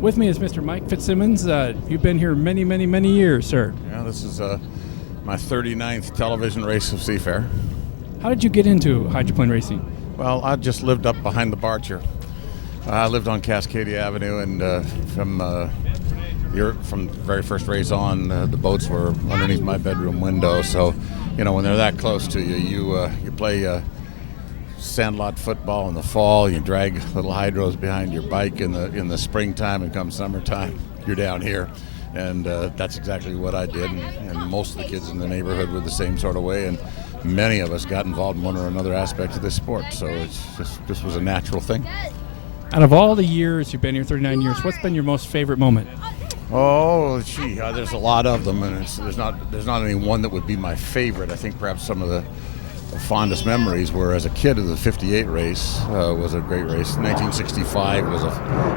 With me is Mr. Mike Fitzmins. You've been here many, many, many years, sir. Yeah, this is my 39th television race of Seafair. How did you get into hydroplane racing? Well, I just lived up behind the Barger. I lived on Cascadia Avenue, and from the very first race on, the boats were underneath my bedroom window. So, when they're that close to you, you play sandlot football in the fall. You drag little hydros behind your bike in the springtime, and come summertime, you're down here. And that's exactly what I did. And most of the kids in the neighborhood were the same sort of way. And many of us got involved in one or another aspect of this sport. So this was a natural thing. Out of all the years you've been here, 39 years, what's been your most favorite moment? Oh, there's a lot of them, and there's not any one that would be my favorite. I think perhaps some of the fondest memories were as a kid of the 58 race. Was a great race. 1965 was a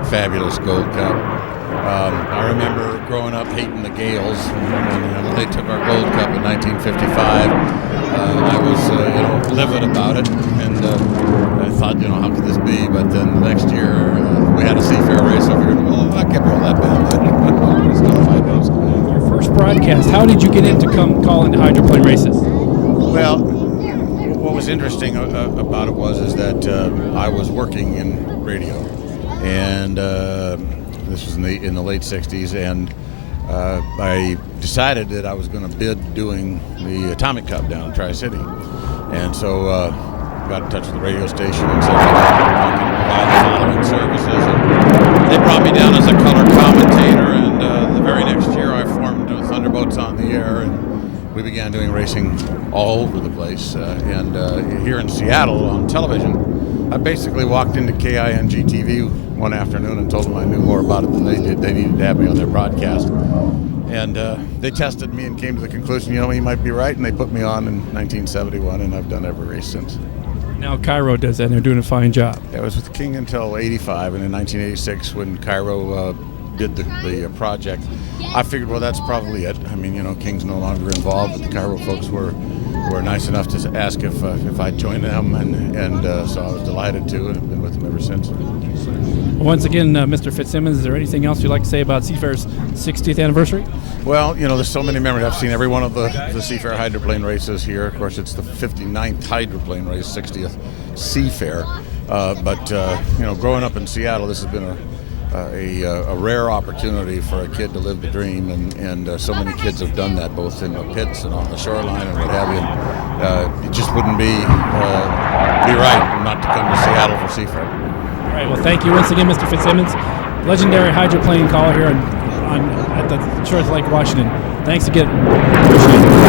fabulous Gold Cup. I remember growing up hating the Gales, and when they took our Gold Cup in 1955, I was livid about it, and I thought, how could this be? But then the next year we had a Seafair race over here, and I kept all that bad. Still fight those. Your first broadcast, how did you get in to come call into hydroplane races? Well, what was interesting about it is that I was working in radio, and this was in the late 60s, and I decided that I was going to bid doing the Atomic Cup down in Tri-City. And so got in touch with the radio station and said I can provide the following services. And they brought me down as a color commentator, and the very next year I formed Thunderboats on the Air, and we began doing racing all over the place. And here in Seattle on television, I basically walked into KING TV one afternoon and told them I knew more about it than they did. They needed to have me on their broadcast. And they tested me and came to the conclusion, you might be right, and they put me on in 1971, and I've done every race since. Now Cairo does that, and they're doing a fine job. I was with King until 85, and in 1986, when Cairo did the project, I figured, well, that's probably it. I mean, King's no longer involved, but the Cairo folks were nice enough to ask if I'd join them, and so I was delighted to, and I've been with them ever since. Once again, Mr. Fitzmins, is there anything else you'd like to say about Seafair's 60th anniversary? Well, there's so many memories. I've seen every one of the Seafair hydroplane races here. Of course, it's the 59th hydroplane race, 60th Seafair. But growing up in Seattle, this has been a rare opportunity for a kid to live the dream, and so many kids have done that, both in the pits and on the shoreline and what have you. And, it just wouldn't be right not to come to Seattle for Seafair. All right, well, thank you once again, Mr. Fitzmins, legendary hydroplane caller here at the shores of Lake Washington. Thanks again. Appreciate it.